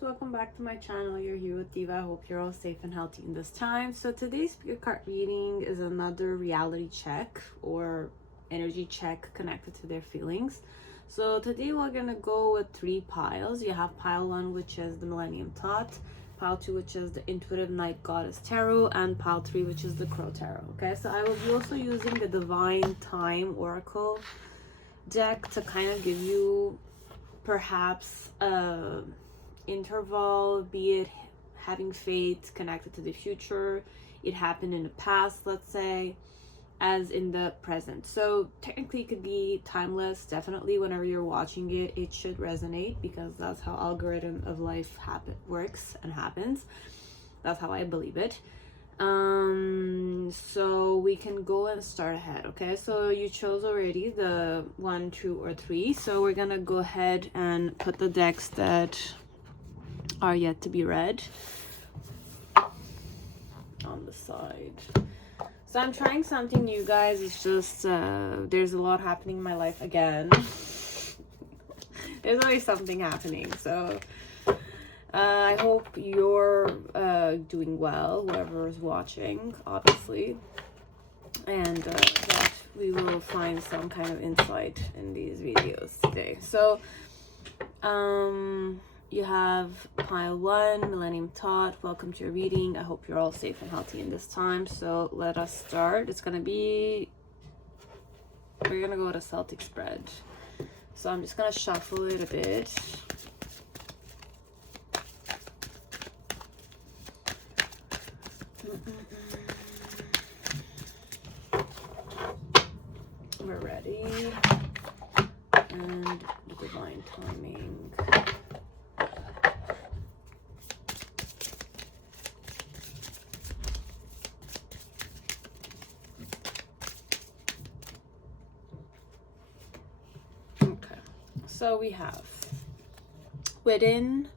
welcome back to my channel. You're here with Diva. I hope you're all safe and healthy in this time. So today's pickacard reading is another reality check or energy check connected to their feelings. So today we're gonna go with 3 piles. You have pile 1, which is the Millenium Thought, pile 2, which is the Intuitive Night Goddess Tarot, and pile 3, which is the Crow Tarot. Okay, so I will be also using the Divine Time Oracle deck to kind of give you perhaps a interval, be it having fate connected to the future, it happened in the past, let's say, as in the present. So technically it could be timeless. Definitely whenever you're watching it, it should resonate, because that's how algorithm of life works and happens. That's how I believe it. So we can go and start ahead. Okay, so you chose already the 1, 2, or 3, so we're gonna go ahead and put the decks that are yet to be read on the side. So I'm trying something new, guys. It's just there's a lot happening in my life again. There's always something happening, so I hope you're doing well, whoever is watching, obviously, and that we will find some kind of insight in these videos today. So you have pile 1, Millennium Thought. Welcome to your reading. I hope you're all safe and healthy in this time. So let us start. We're gonna go to Celtic spread. So I'm just gonna shuffle it a bit. We're ready. And divine timing. Okay, so we have within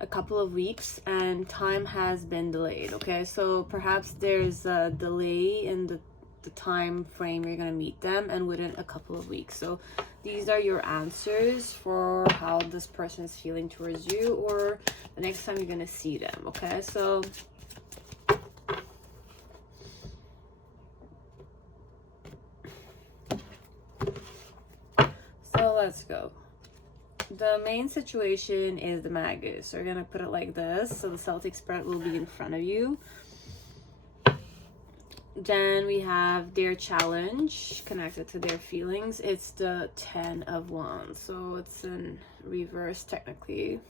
a couple of weeks, and time has been delayed. Okay, so perhaps there's a delay in the time frame you're gonna meet them, and within a couple of weeks. So these are your answers for how this person is feeling towards you, or the next time you're gonna see them. Okay, so let's go. The main situation is the Magus. So we're gonna put it like this, so the Celtic spread will be in front of you. Then we have their challenge connected to their feelings. It's the 10 of Wands, so it's in reverse technically.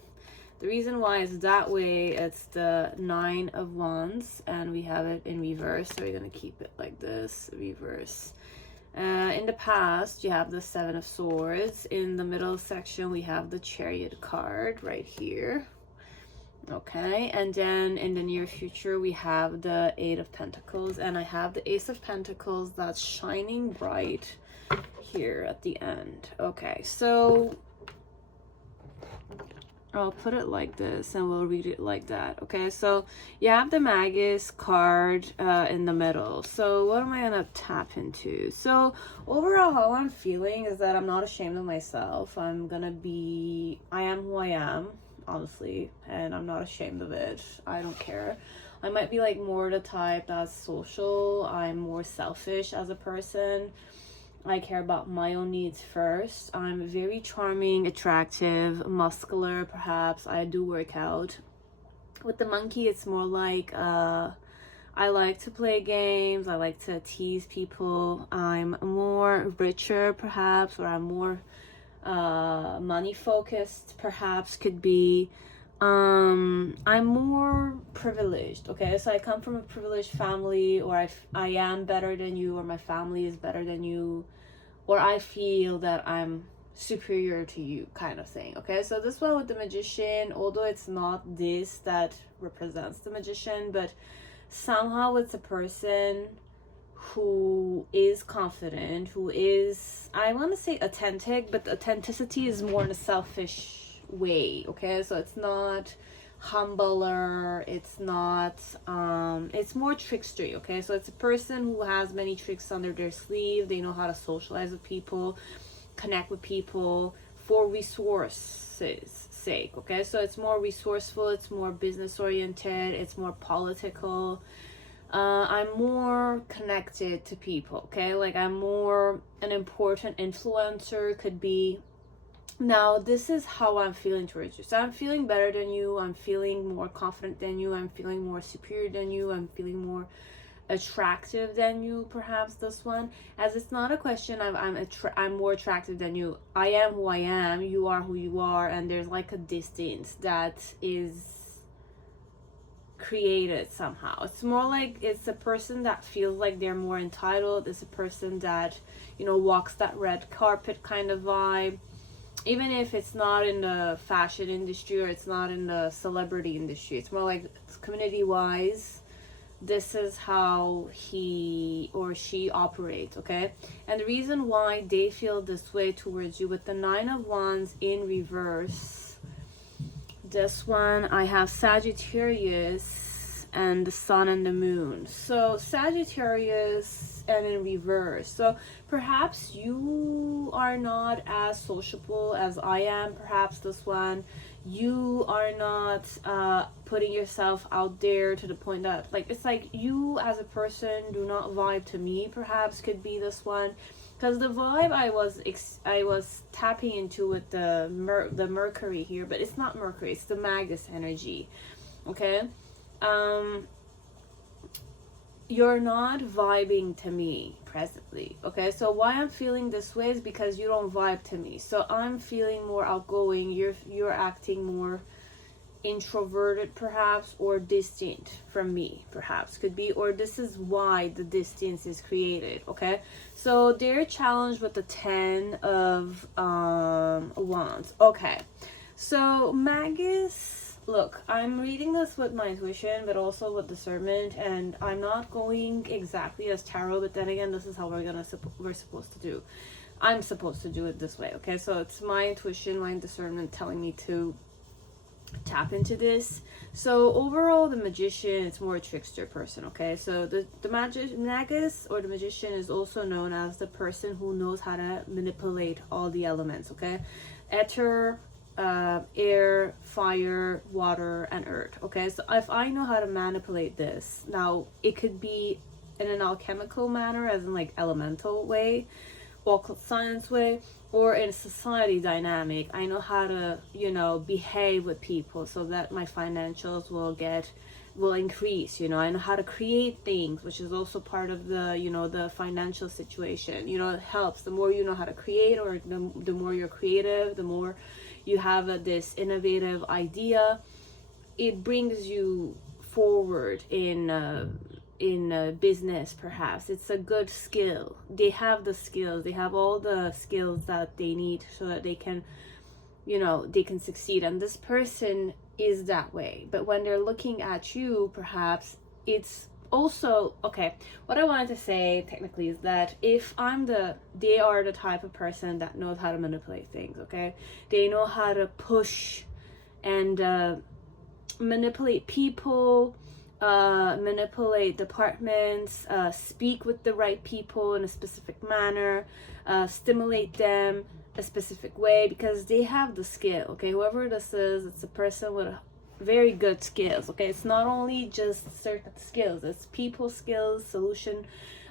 The reason why it's that way, it's the 9 of Wands, and we have it in reverse, so we're gonna keep it like this, reverse. In the past, you have the 7 of Swords. In the middle section, we have the Chariot card right here. Okay, and then in the near future, we have the 8 of Pentacles, and I have the Ace of Pentacles that's shining bright here at the end. Okay, so I'll put it like this and we'll read it like that. Okay, so you have the Magus card in the middle. So what am I gonna tap into? So overall, how I'm feeling is that I'm not ashamed of myself. I am who I am, honestly, and I'm not ashamed of it. I don't care. I might be like more the type that's social. I'm more selfish as a person. I care about my own needs first. I'm very charming, attractive, muscular, perhaps. I do work out. With the monkey, it's more like I like to play games. I like to tease people. I'm more richer, perhaps, or I'm more money focused, perhaps, could be. I'm more privileged. Okay, so I come from a privileged family, or I am better than you, or my family is better than you, or I feel that I'm superior to you, kind of thing. Okay, so this one with the Magician, although it's not this that represents the Magician, but somehow it's a person who is confident, who is, I want to say authentic, but authenticity is more in a selfish way. Okay, so it's not humbler, it's not it's more trickstery. Okay, so it's a person who has many tricks under their sleeve. They know how to socialize with people, connect with people for resources. sake, okay? So it's more resourceful, it's more business oriented, it's more political. I'm more connected to people, okay? Like I'm more an important influencer, could be. Now, this is how I'm feeling towards you. So I'm feeling better than you, I'm feeling more confident than you, I'm feeling more superior than you, I'm feeling more attractive than you, perhaps this one, as it's not a question of I'm more attractive than you. I am who I am, you are who you are, and there's like a distance that is created somehow. It's more like it's a person that feels like they're more entitled. It's a person that, you know, walks that red carpet kind of vibe, even if it's not in the fashion industry or it's not in the celebrity industry. It's more like community wise, this is how he or she operates, okay? And the reason why they feel this way towards you, with the 9 of Wands in reverse, this one I have Sagittarius and the Sun and the Moon. So Sagittarius and in reverse. So perhaps you are not as sociable as I am. Perhaps this one, you are not putting yourself out there to the point that, like, it's like you as a person do not vibe to me, perhaps, could be this one. Because the vibe I was tapping into with the Mercury here, but it's not Mercury, it's the Magus energy, okay? You're not vibing to me presently, okay? So why I'm feeling this way is because you don't vibe to me. So I'm feeling more outgoing, you're acting more introverted perhaps, or distant from me, perhaps, could be, or this is why the distance is created, okay? So they're challenged with the 10 of Wands. Okay, so Magus, look, I'm reading this with my intuition but also with discernment, and I'm not going exactly as tarot, but then again, this is how we're supposed to do. I'm supposed to do it this way, okay? So it's my intuition, my discernment telling me to tap into this. So overall, the Magician, it's more a trickster person, okay? So the Magus or the Magician is also known as the person who knows how to manipulate all the elements, okay? Ether, air, fire, water, and earth, okay? So if I know how to manipulate this, now it could be in an alchemical manner, as in like elemental way, occult science way, or in society dynamic. I know how to, you know, behave with people so that my financials will increase, you know. I know how to create things, which is also part of the, you know, the financial situation. You know, it helps. The more you know how to create, or the more you're creative, the more you have this innovative idea, it brings you forward in business, perhaps. It's a good skill. They have the skills, they have all the skills that they need so that they can, you know, they can succeed. And this person is that way. But when they're looking at you, perhaps it's also, okay, what I wanted to say technically is that if they are the type of person that knows how to manipulate things, okay? They know how to push and manipulate people, manipulate departments, speak with the right people in a specific manner, stimulate them a specific way, because they have the skill, okay? Whoever this is, it's a person with very good skills, okay? It's not only just certain skills, it's people skills, solution,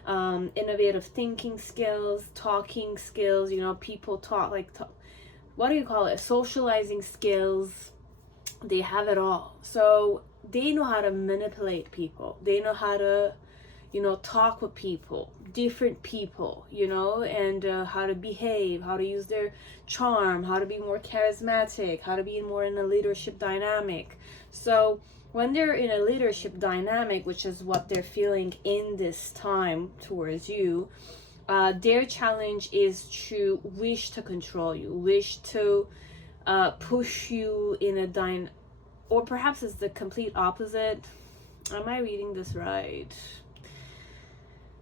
innovative thinking skills, talking skills, you know, people talk, what do you call it, socializing skills. They have it all. So they know how to manipulate people. They know how to, you know, talk with people, different people, you know, and how to behave, how to use their charm, how to be more charismatic, how to be more in a leadership dynamic. So when they're in a leadership dynamic, which is what they're feeling in this time towards you, their challenge is to wish to control you, wish to push you in a or perhaps it's the complete opposite. Am I reading this right?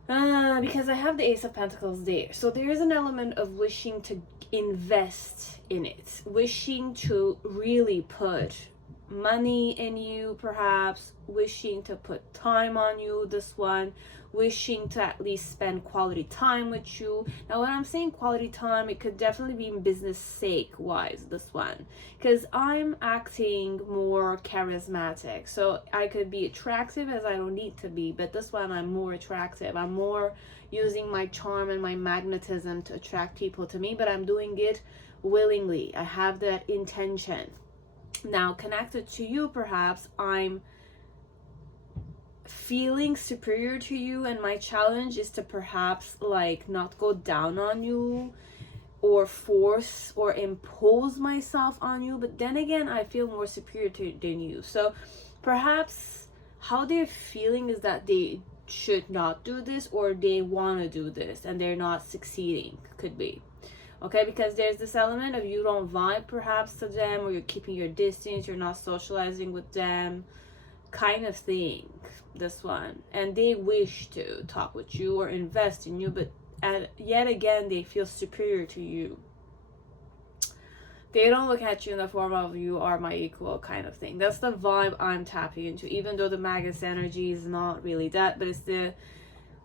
Because I have the Ace of Pentacles there. So there is an element of wishing to invest in it, wishing to really put money in you, perhaps wishing to put time on you, this one wishing to at least spend quality time with you. Now when I'm saying quality time, it could definitely be in business sake wise, this one, because I'm acting more charismatic, so I could be attractive as I don't need to be, but this one I'm more attractive. I'm more using my charm and my magnetism to attract people to me, but I'm doing it willingly. I have that intention. Now connected to you, perhaps I'm feeling superior to you, and my challenge is to perhaps like not go down on you or force or impose myself on you, but then again I feel more superior than you. So perhaps how they're feeling is that they should not do this, or they want to do this and they're not succeeding, could be. Okay, because there's this element of you don't vibe perhaps to them, or you're keeping your distance, you're not socializing with them, kind of thing, this one. And they wish to talk with you or invest in you, but yet again they feel superior to you. They don't look at you in the form of you are my equal kind of thing. That's the vibe I'm tapping into, even though the Magus energy is not really that, but it's the,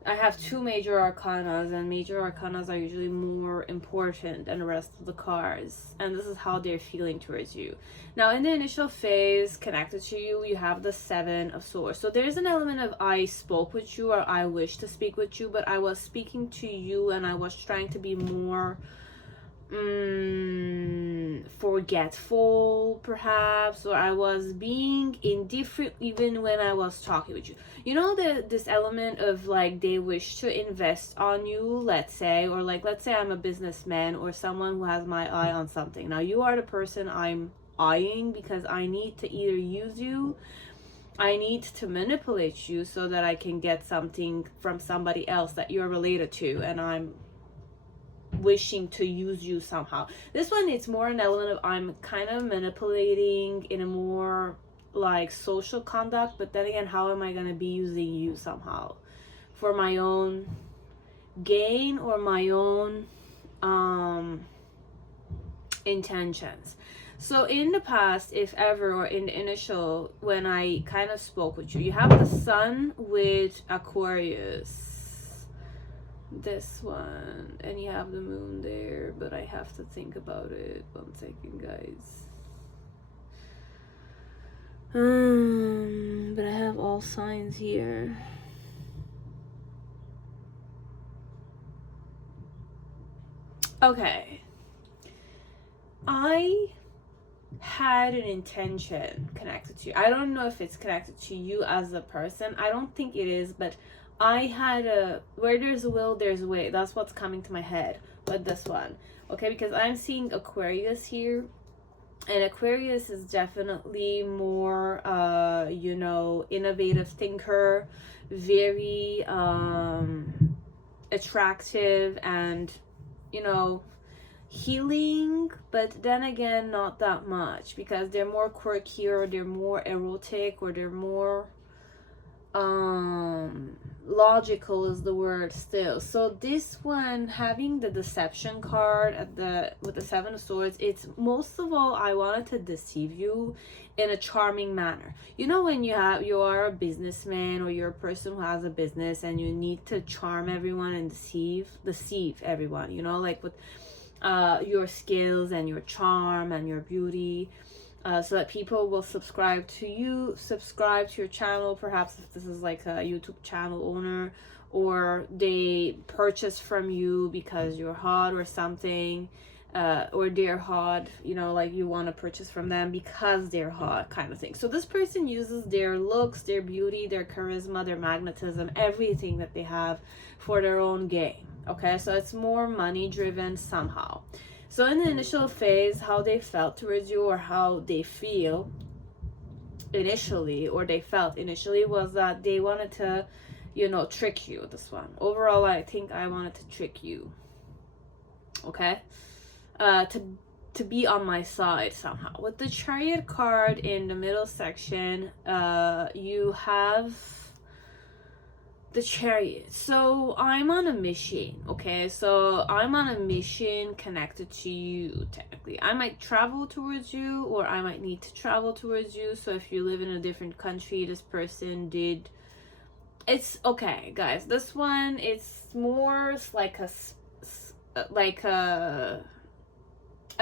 I have two major arcanas, and major arcanas are usually more important than the rest of the cards, and this is how they're feeling towards you. Now in the initial phase connected to you, you have the Seven of Swords. So there's an element of I spoke with you, or I wish to speak with you, but I was speaking to you and I was trying to be more forgetful perhaps, or I was being indifferent even when I was talking with you. You know, this element of like they wish to invest on you, let's say, or like let's say I'm a businessman or someone who has my eye on something. Now you are the person I'm eyeing because I need to either use you, I need to manipulate you so that I can get something from somebody else that you're related to, and I'm wishing to use you somehow. This one, it's more an element of I'm kind of manipulating in a more like social conduct, but then again, how am I going to be using you somehow for my own gain or my own intentions? So in the past, if ever, or in the initial, when I kind of spoke with you, you have the Sun with Aquarius, this one, and you have the Moon there, but I have to think about it. 1 second, guys. But I have all signs here. Okay, I had an intention connected to you. I don't know if it's connected to you as a person. I don't think it is, but I had a, where there's a will, there's a way. That's what's coming to my head with this one. Okay, because I'm seeing Aquarius here, and Aquarius is definitely more, you know, innovative thinker, very attractive, and, you know, healing, but then again not that much, because they're more quirky, or they're more erotic, or they're more logical is the word still. So this one, having the deception card at the with the Seven of Swords, it's most of all I wanted to deceive you in a charming manner. You know, when you are a businessman, or you're a person who has a business and you need to charm everyone and deceive everyone, you know, like with your skills and your charm and your beauty, so that people will subscribe to you, subscribe to your channel, perhaps if this is like a YouTube channel owner, or they purchase from you because you're hot or something, or they're hot, you know, like you want to purchase from them because they're hot, kind of thing. So this person uses their looks, their beauty, their charisma, their magnetism, everything that they have for their own gain. Okay, so it's more money driven somehow. So in the initial phase, how they felt towards you, or how they feel initially, or they felt initially, was that they wanted to, you know, trick you. This one, overall, I think I wanted to trick you. Okay, to be on my side somehow. With the Chariot card in the middle section, you have the Chariot. So I'm on a mission, okay? So I'm on a mission connected to you, technically. I might travel towards you, or I might need to travel towards you. So if you live in a different country, this person did... It's okay, guys. This one, it's more like a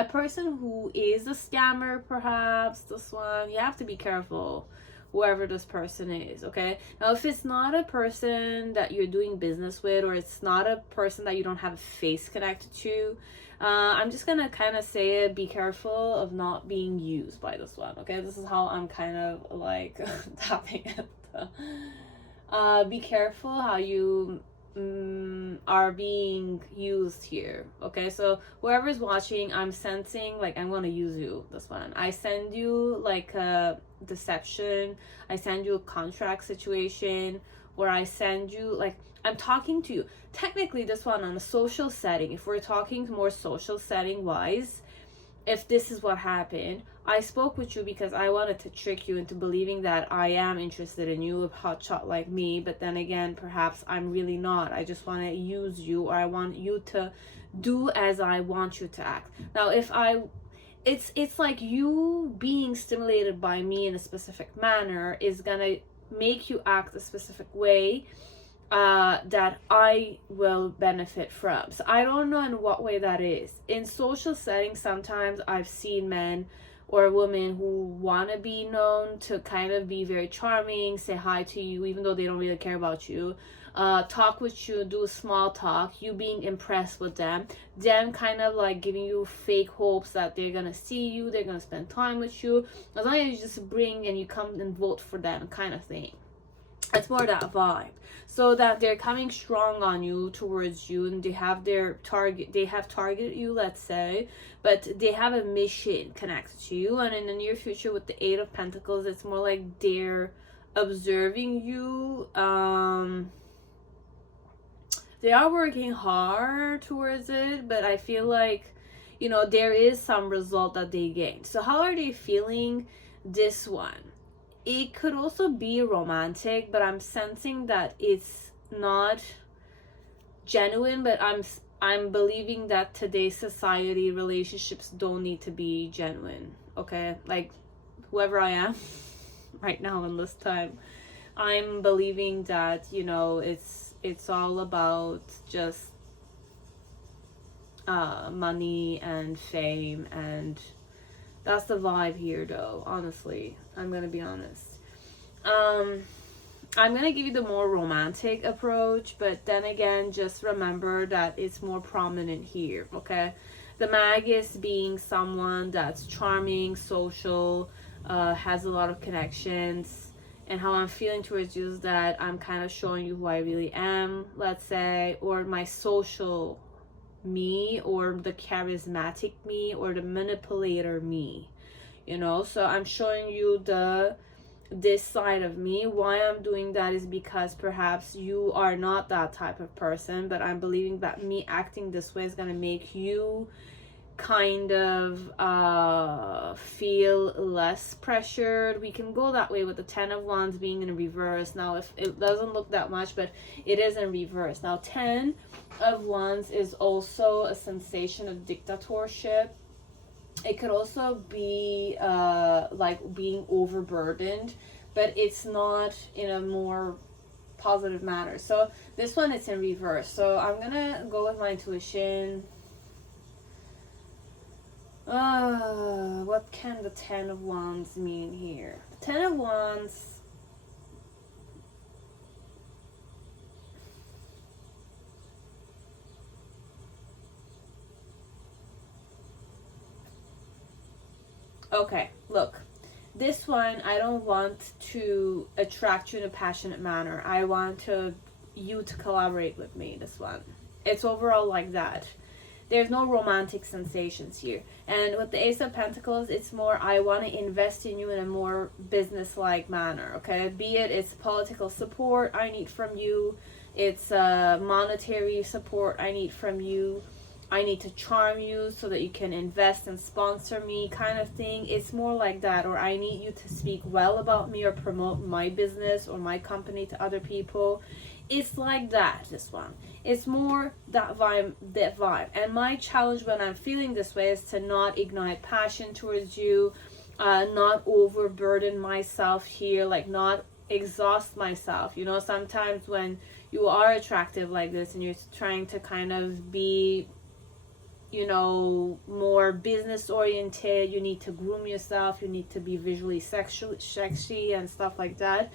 person who is a scammer, perhaps. This one, you have to be careful, whoever this person is, okay? Now, if it's not a person that you're doing business with, or it's not a person that you don't have a face connected to, I'm just gonna kind of say it, be careful of not being used by this one, okay? This is how I'm kind of like tapping it. Be careful how you are being used here, okay? So whoever's watching, I'm sensing like I'm gonna use you, this one. I send you like a deception, I send you a contract situation, or I send you like I'm talking to you. Technically, this one on a social setting, if we're talking more social setting wise, if this is what happened, I spoke with you because I wanted to trick you into believing that I am interested in you, a hotshot like me, but then again, perhaps I'm really not. I just want to use you, or I want you to do as I want you to act. Now, it's like you being stimulated by me in a specific manner is gonna make you act a specific way that I will benefit from. So I don't know in what way that is. In social settings, sometimes I've seen men or women who want to be known to kind of be very charming, say hi to you even though they don't really care about you, talk with you, do small talk, you being impressed with them kind of like giving you fake hopes that they're gonna see you, they're gonna spend time with you, as long as you just bring and you come and vote for them kind of thing. It's more that vibe, so that they're coming strong on you, towards you, and they have their target, they have targeted you, let's say, but they have a mission connected to you. And in the near future with the Eight of Pentacles, it's more like they're observing you. They are working hard towards it, but I feel like, you know, there is some result that they gain. So how are they feeling this one? It could also be romantic, but I'm sensing that it's not genuine, but I'm believing that today's society, relationships don't need to be genuine, okay? Like whoever I am right now in this time, I'm believing that, you know, it's all about just money and fame, and that's the vibe here though, honestly. I'm gonna be honest. I'm gonna give you the more romantic approach, but then again, just remember that it's more prominent here, okay? The Magus being someone that's charming, social, has a lot of connections, and how I'm feeling towards you is that I'm kind of showing you who I really am, let's say, or my social me, or the charismatic me, or the manipulator me, you know? So I'm showing you this side of me. Why I'm doing that is because perhaps you are not that type of person, but I'm believing that me acting this way is going to make you kind of feel less pressured. We can go that way with the Ten of Wands being in reverse. Now, if it doesn't look that much, but it is in reverse. Now, 10 of Wands is also a sensation of dictatorship. It could also be like being overburdened, but it's not in a more positive manner. So this one, it's in reverse. So I'm gonna go with my intuition. What can the Ten of Wands mean here? The Ten of Wands, okay, look, this one, I don't want to attract you in a passionate manner. I want you to collaborate with me, this one. It's overall like that. There's no romantic sensations here. And with the Ace of Pentacles, it's more, I want to invest in you in a more business-like manner, okay? Be it's political support I need from you. It's monetary support I need from you. I need to charm you so that you can invest and sponsor me kind of thing. It's more like that. Or I need you to speak well about me or promote my business or my company to other people. It's like that, this one. It's more that vibe. And my challenge when I'm feeling this way is to not ignite passion towards you, not overburden myself here, like not exhaust myself. You know, sometimes when you are attractive like this and you're trying to kind of be, you know, more business oriented, you need to groom yourself, you need to be visually sexy and stuff like that.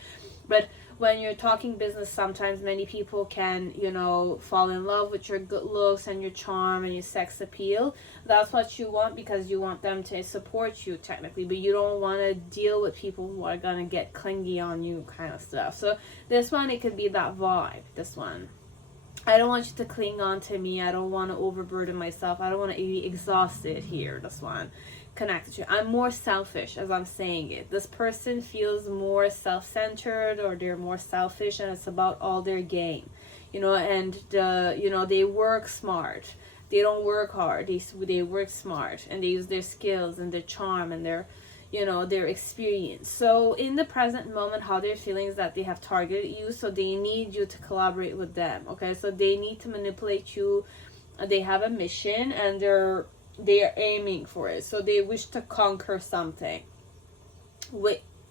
But when you're talking business, sometimes many people can, you know, fall in love with your good looks and your charm and your sex appeal. That's what you want because you want them to support you technically, but you don't want to deal with people who are gonna get clingy on you kind of stuff. So this one, it could be that vibe. This one, I don't want you to cling on to me. I don't want to overburden myself. I don't want to be exhausted here. This one connected to you. I'm more selfish as I'm saying it. This person feels more self-centered, or they're more selfish, and it's about all their gain, you know. And you know, they work smart. They don't work hard. They work smart, and they use their skills and their charm and their, you know, their experience. So in the present moment, how they're feeling is that they have targeted you, so they need you to collaborate with them. Okay, so they need to manipulate you. They have a mission and they're aiming for it. So they wish to conquer something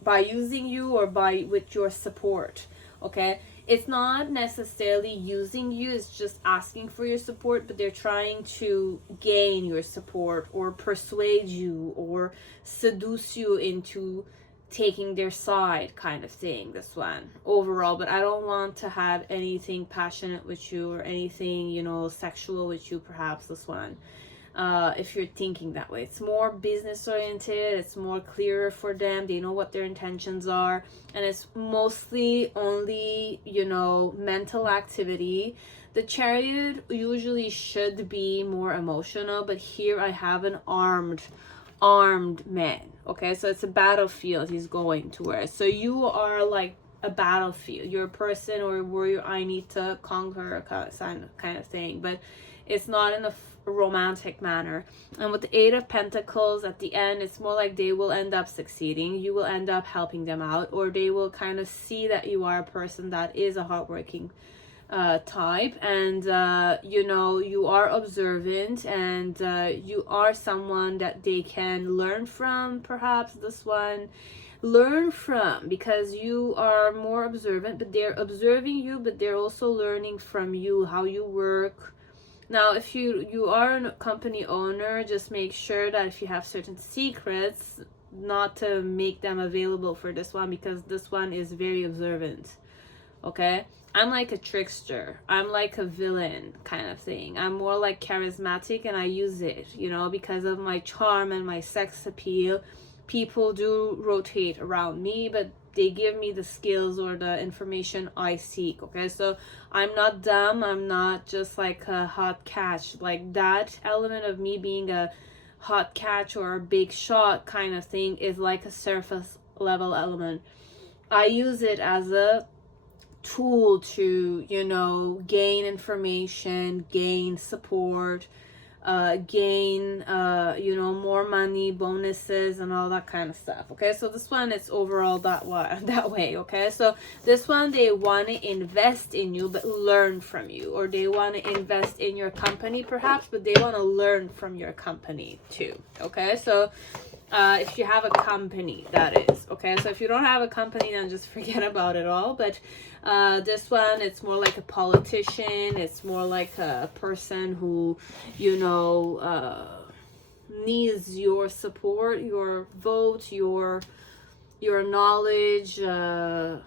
by using you or with your support. Okay, it's not necessarily using you, it's just asking for your support, but they're trying to gain your support or persuade you or seduce you into taking their side kind of thing, this one overall. But I don't want to have anything passionate with you or anything, you know, sexual with you, perhaps, this one. If you're thinking that way, it's more business oriented, it's more clearer for them, they know what their intentions are, and it's mostly only, you know, mental activity. The Chariot usually should be more emotional, but here I have an armed man. Okay, so it's a battlefield he's going towards. So you are like a battlefield, you're a person or a warrior I need to conquer kind of thing, but it's not in a romantic manner. And with the Eight of Pentacles at the end, it's more like they will end up succeeding, you will end up helping them out, or they will kind of see that you are a person that is a hardworking type, and you know, you are observant, and you are someone that they can learn from, perhaps, this one. Learn from, because you are more observant, but they're observing you, but they're also learning from you how you work. Now, if you are a company owner, just make sure that if you have certain secrets, not to make them available for this one, because this one is very observant. Okay, I'm like a trickster, I'm like a villain kind of thing. I'm more like charismatic, and I use it, you know, because of my charm and my sex appeal. People do rotate around me, but they give me the skills or the information I seek. Okay, so I'm not dumb, I'm not just like a hot catch. Like, that element of me being a hot catch or a big shot kind of thing is like a surface level element. I use it as a tool to, you know, gain information, gain support, gain you know, more money, bonuses, and all that kind of stuff. Okay, so this one, it's overall that way. Okay, so this one, they want to invest in you but learn from you, or they want to invest in your company perhaps, but they want to learn from your company too. Okay, so if you have a company, that is. Okay, so if you don't have a company, then just forget about it all. But this one, it's more like a politician, it's more like a person who, you know, needs your support, your vote, your knowledge. They're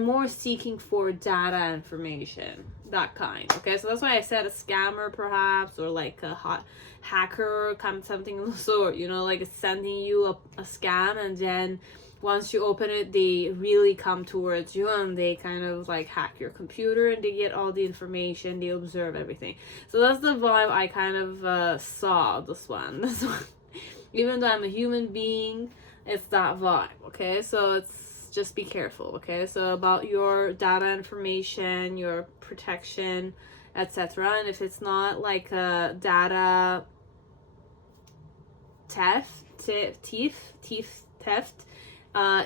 more seeking for data information, that kind. Okay, so that's why I said a scammer perhaps, or like a hot hacker, something of the sort, you know, like sending you a scam, and then once you open it, they really come towards you and they kind of like hack your computer and they get all the information, they observe everything. So that's the vibe I kind of saw this one. Even though I'm a human being, it's that vibe. Okay, so it's just be careful. Okay, so about your data information, your protection, etc. And if it's not like a data theft,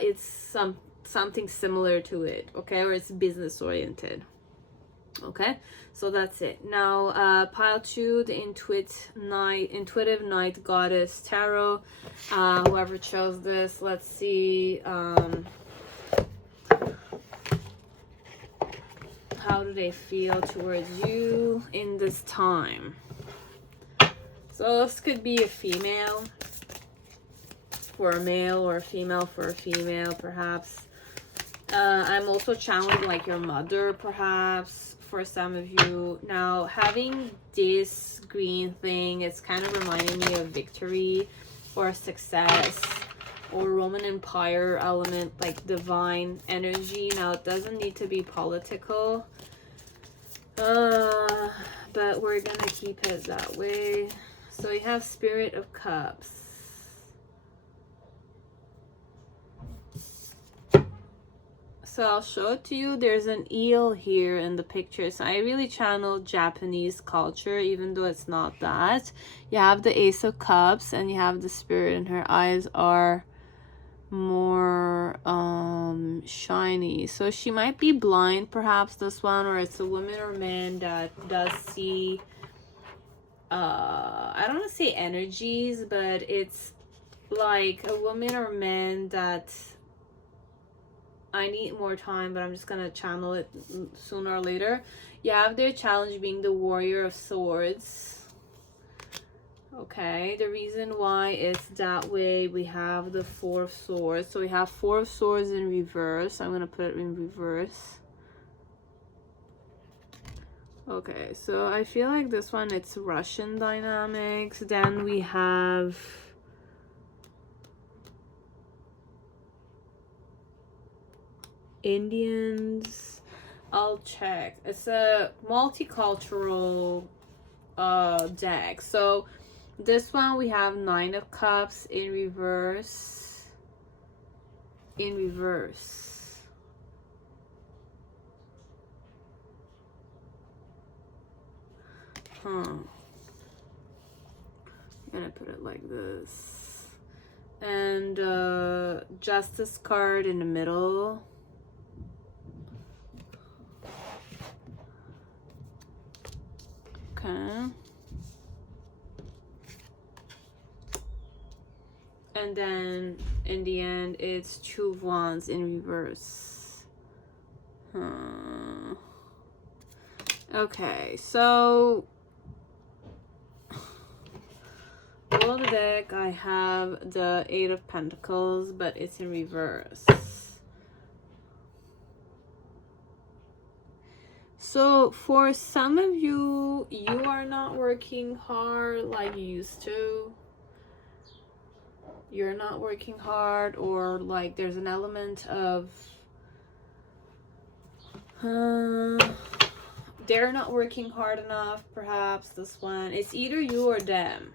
it's something similar to it, okay, or it's business oriented. Okay, so that's it. Now pile 2, the intuitive night goddess tarot. Whoever chose this, let's see, how do they feel towards you in this time? So this could be a female for a male, or a female for a female, perhaps. I'm also channeling like your mother, perhaps, for some of you. Now, having this green thing, it's kind of reminding me of victory or success or Roman Empire element, like divine energy. Now, it doesn't need to be political, but we're gonna keep it that way. So you have Spirit of Cups. So I'll show it to you. There's an eel here in the picture. So I really channel Japanese culture, even though it's not that. You have the Ace of Cups and you have the Spirit, and her eyes are more shiny. So she might be blind, perhaps, this one, or it's a woman or man that does see, I don't want to say energies, but it's like a woman or man that I need more time, but I'm just gonna channel it sooner or later. You have their challenge being the Warrior of Swords. Okay, the reason why is that way we have the Four of Swords. So we have Four of Swords in reverse. I'm gonna put it in reverse. Okay, so I feel like this one, it's Russian dynamics. Then we have Indians. I'll check. It's a multicultural deck. So this one we have Nine of Cups in reverse. In reverse. I'm gonna put it like this. And Justice card in the middle. Okay. And then in the end, it's Two of Wands in reverse. Okay, so below the deck, I have the Eight of Pentacles, but it's in reverse. So for some of you, you are not working hard like you used to. You're not working hard, or like there's an element of they're not working hard enough, perhaps. This one, it's either you or them.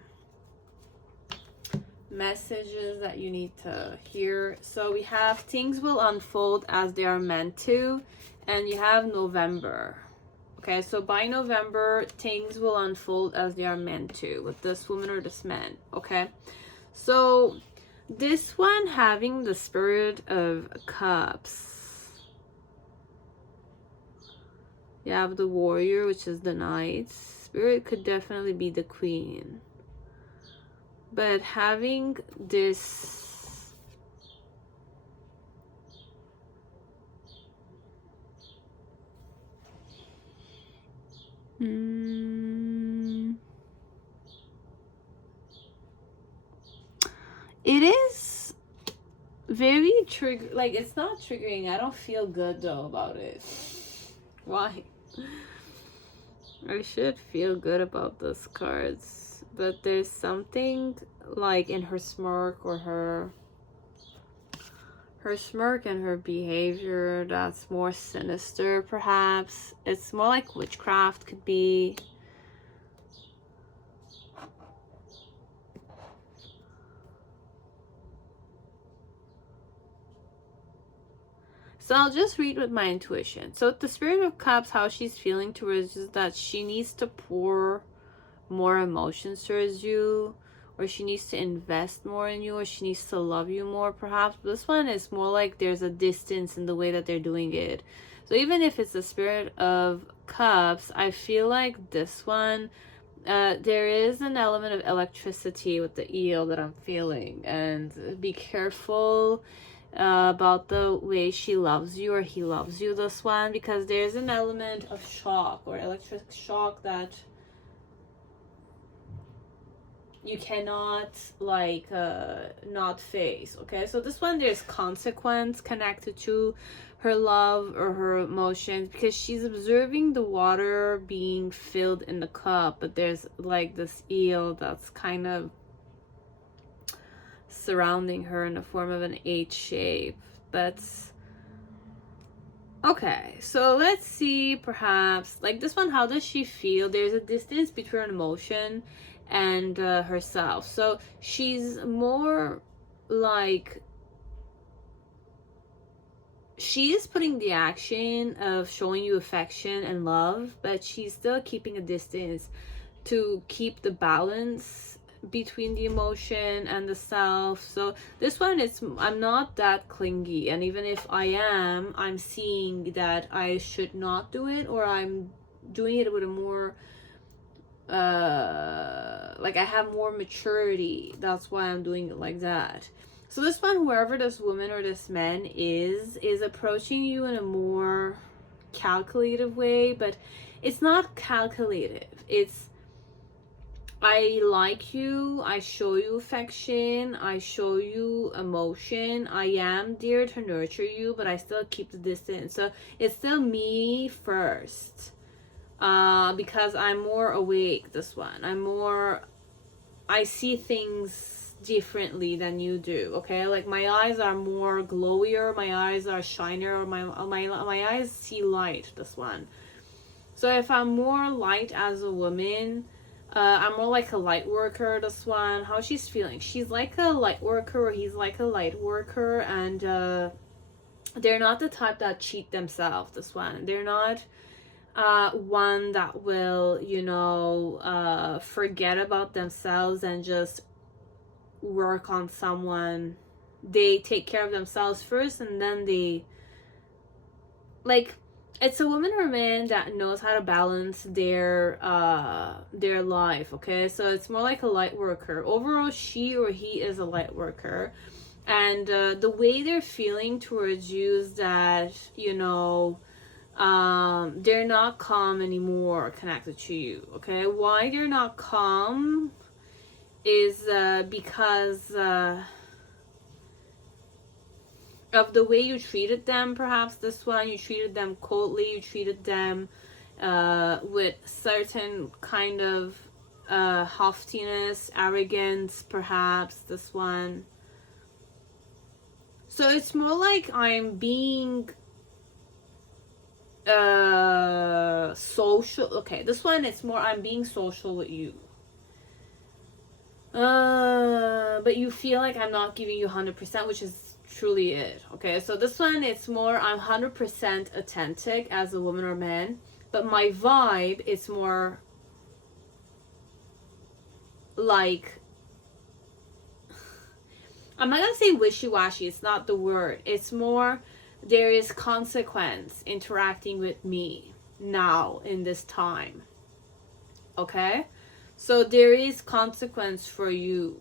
Messages that you need to hear. So we have things will unfold as they are meant to, and you have November. Okay, so by November, things will unfold as they are meant to with this woman or this man. Okay, so this one having the Spirit of Cups. You have the Warrior, which is the Knight. Spirit could definitely be the Queen. But having this it is very like it's not triggering. I don't feel good though about it. Why? I should feel good about those cards, but there's something like in her smirk, or her smirk and her behavior that's more sinister, perhaps. It's more like witchcraft could be. So I'll just read with my intuition. So the Spirit of Cups, how she's feeling towards is that she needs to pour more emotions towards you, or she needs to invest more in you, or she needs to love you more perhaps. This one is more like there's a distance in the way that they're doing it. So even if it's the Spirit of Cups, I feel like this one, there is an element of electricity with the eel that I'm feeling, and be careful about the way she loves you or he loves you, this one, because there's an element of shock or electric shock that you cannot like not face. Okay, so this one, there's consequence connected to her love or her emotions, because she's observing the water being filled in the cup, but there's like this eel that's kind of surrounding her in the form of an H shape. That's okay. So let's see, perhaps like this one, how does she feel? There's a distance between emotion and herself. So she's more like, she is putting the action of showing you affection and love, but she's still keeping a distance to keep the balance between the emotion and the self. So this one, it's, I'm not that clingy, and even if I am, I'm seeing that I should not do it, or I'm doing it with a more like I have more maturity. That's why I'm doing it like that. So this one, whoever this woman or this man is approaching you in a more calculative way, but it's not calculative. It's, I like you, I show you affection, I show you emotion, I am there to nurture you, but I still keep the distance. So it's still me first, because I'm more awake, this one. I see things differently than you do, okay? Like my eyes are more glowier, my eyes are shinier, my eyes see light, this one. So if I'm more light as a woman, I'm more like a light worker, this one. How she's feeling, she's like a light worker, or he's like a light worker, and they're not the type that cheat themselves, this one. They're not one that will, you know, forget about themselves and just work on someone. They take care of themselves first, and then they, like, it's a woman or man that knows how to balance their life, okay? So it's more like a light worker. Overall, she or he is a light worker, and the way they're feeling towards you is that, you know, they're not calm anymore connected to you, okay? Why they're not calm is because of the way you treated them. Perhaps this one, you treated them coldly, you treated them with certain kind of haughtiness, arrogance, perhaps, this one. So it's more like I'm being social. Okay, this one, it's more I'm being social with you, but you feel like I'm not giving you 100%, which is truly it. Okay, so this one, it's more I'm 100% authentic as a woman or man, but my vibe is more like, I'm not gonna say wishy-washy, it's not the word. It's more there is consequence interacting with me now in this time, okay? So there is consequence for you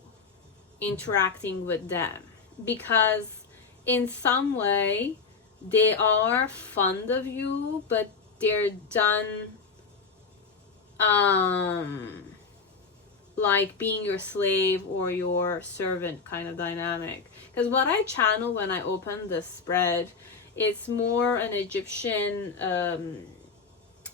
interacting with them, because in some way they are fond of you, but they're done like being your slave or your servant kind of dynamic. Because what I channel when I open this spread, it's more an Egyptian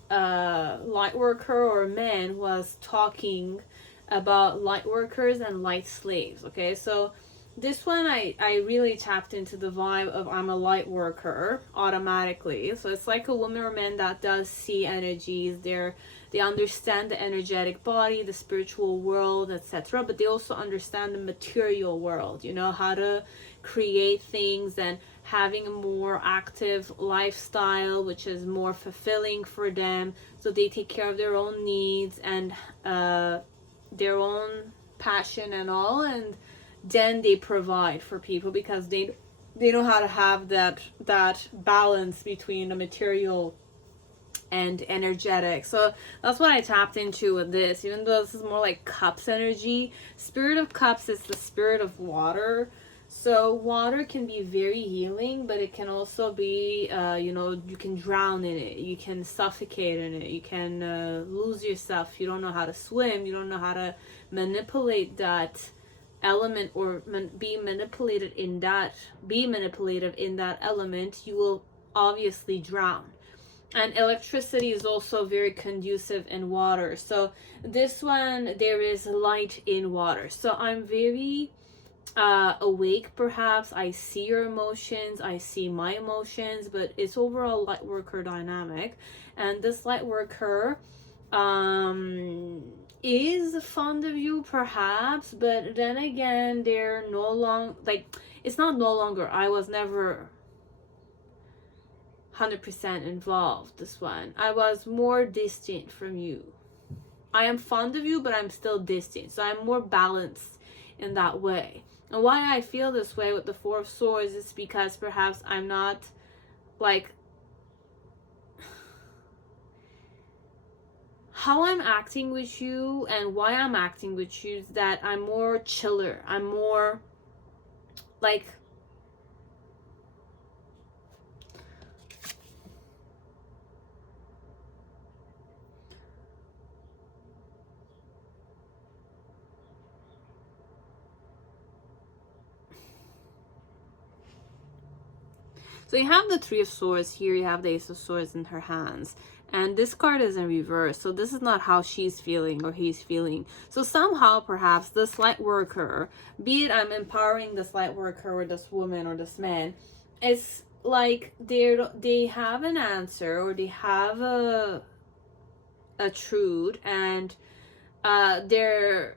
light worker or man was talking about light workers and light slaves, okay? So this one, I really tapped into the vibe of I'm a light worker automatically. So it's like a woman or man that does see energies. They understand the energetic body, the spiritual world, etc. But they also understand the material world, you know, how to create things and having a more active lifestyle, which is more fulfilling for them. So they take care of their own needs and their own passion and all, and then they provide for people because they know how to have that balance between the material and energetic. So that's what I tapped into with this, even though this is more like cups energy. Spirit of Cups is the spirit of water. So water can be very healing, but it can also be you can drown in it, you can suffocate in it, you can lose yourself. You don't know how to swim, you don't know how to manipulate that element, or be manipulative in that element. You will obviously drown. And electricity is also very conducive in water. So this one, there is light in water. So I'm very awake, perhaps. I see your emotions, I see my emotions, but it's overall light worker dynamic. And this light worker is fond of you, perhaps, but then again, they're no longer, like, it's not no longer, I was never 100% involved. This one, I was more distant from you. I am fond of you, but I'm still distant, so I'm more balanced in that way. And why I feel this way with the Four of Swords is because perhaps I'm not like, how I'm acting with you and why I'm acting with you is that I'm more chiller, I'm more like, so you have the Three of Swords here, you have the Ace of Swords in her hands, and this card is in reverse, so this is not how she's feeling or he's feeling. So somehow perhaps this light worker, be it I'm empowering this light worker or this woman or this man, it's like they have an answer, or they have a truth, and they're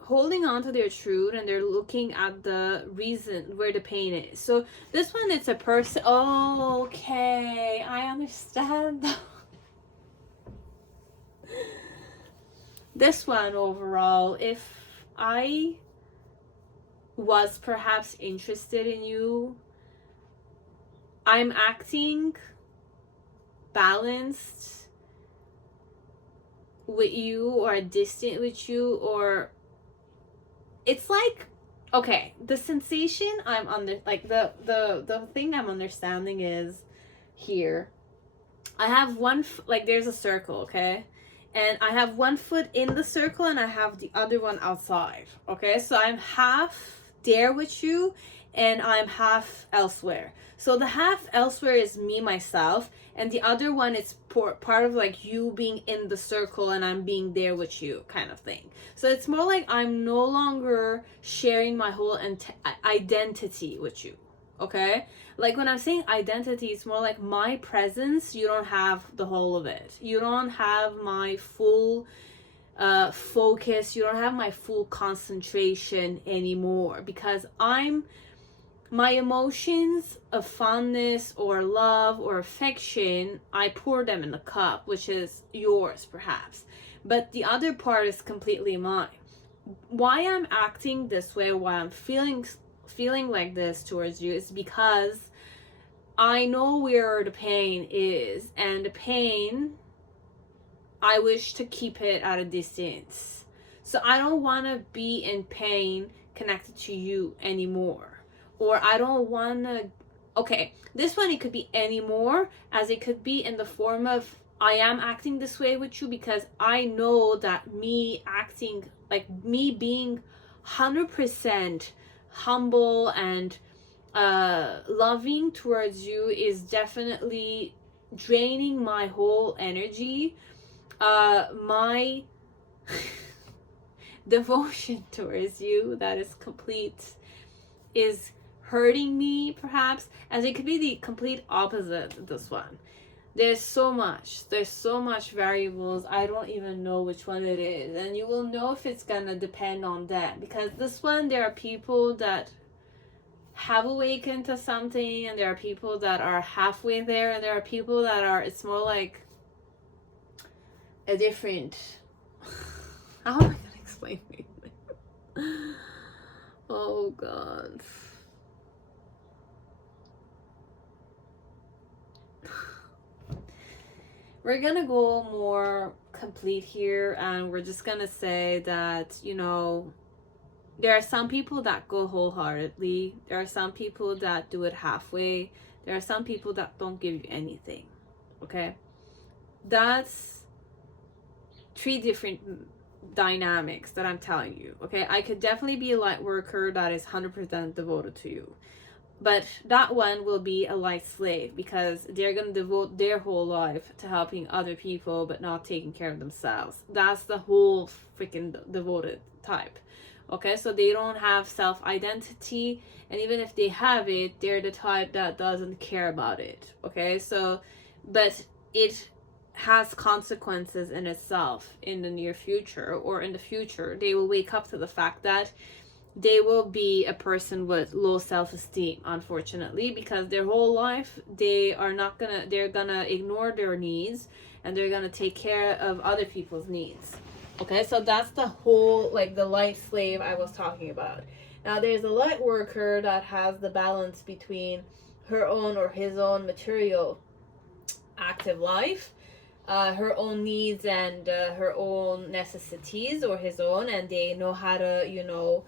holding on to their truth, and they're looking at the reason where the pain is. So this one, it's a person. Oh, okay, I understand. This one, overall, if I was perhaps interested in you, I'm acting balanced with you or distant with you, or it's like, okay, the sensation I'm under, like the thing I'm understanding is here, I have like there's a circle, okay, and I have one foot in the circle and I have the other one outside, okay, so I'm half there with you and I'm half elsewhere. So the half elsewhere is me, myself, and the other one is part of like you being in the circle and I'm being there with you, kind of thing. So it's more like I'm no longer sharing my whole identity with you, okay? Like when I'm saying identity, it's more like my presence, you don't have the whole of it. You don't have my full focus, you don't have my full concentration anymore, because my emotions of fondness or love or affection, I pour them in the cup, which is yours perhaps, but the other part is completely mine. Why I'm acting this way, why I'm feeling like this towards you, is because I know where the pain is, and the pain, I wish to keep it at a distance. So I don't want to be in pain connected to you anymore. Or I don't want to, okay, this one, it could be anymore, as it could be in the form of I am acting this way with you because I know that me acting, like me being 100% humble and loving towards you is definitely draining my whole energy. My devotion towards you that is complete is hurting me, perhaps, as it could be the complete opposite of this one. There's so much variables, I don't even know which one it is, and you will know if it's gonna depend on that, because this one, there are people that have awakened to something, and there are people that are halfway there, and there are people that are, it's more like a different, how am I gonna explain it? Oh god. We're gonna go more complete here, and we're just gonna say that, you know, there are some people that go wholeheartedly, there are some people that do it halfway, there are some people that don't give you anything. Okay, that's 3 different dynamics that I'm telling you. Okay, I could definitely be a light worker that is 100% devoted to you, but that one will be a light slave because they're going to devote their whole life to helping other people but not taking care of themselves. That's the whole freaking devoted type. Okay, so they don't have self-identity, and even if they have it, they're the type that doesn't care about it. Okay, so but it has consequences in itself in the near future, or in the future they will wake up to the fact that they will be a person with low self-esteem, unfortunately, because their whole life they're gonna ignore their needs, and they're gonna take care of other people's needs. Okay, so that's the whole, like, the light slave I was talking about. Now there's a light worker that has the balance between her own or his own material active life, her own needs and her own necessities, or his own, and they know how to, you know,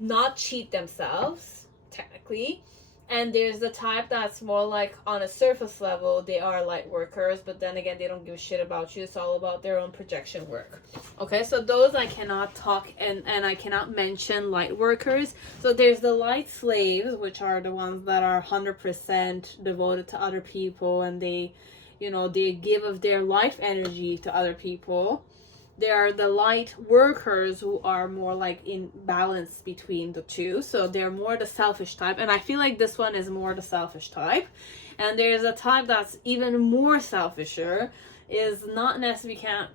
not cheat themselves technically. And there's the type that's more like on a surface level, they are light workers, but then again they don't give a shit about you. It's all about their own projection work. Okay, so those I cannot talk, and I cannot mention light workers. So there's the light slaves, which are the ones that are 100% devoted to other people, and they, you know, they give of their life energy to other people. There are the light workers who are more like in balance between the two. So they're more the selfish type. And I feel like this one is more the selfish type. And there's a type that's even more selfisher. Is not necessarily,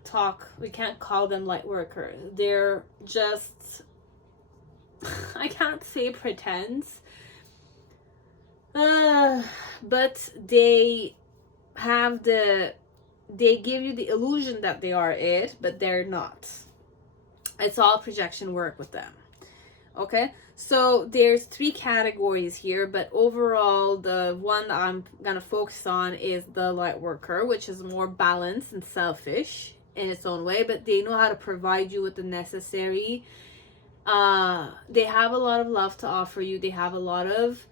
we can't call them light workers. They're just, I can't say pretense. But they have they give you the illusion that they are it, but they're not. It's all projection work with them. Okay, so there's 3 categories here, but overall the one that I'm gonna focus on is the light worker, which is more balanced and selfish in its own way, but they know how to provide you with the necessary. They have a lot of love to offer you, they have a lot of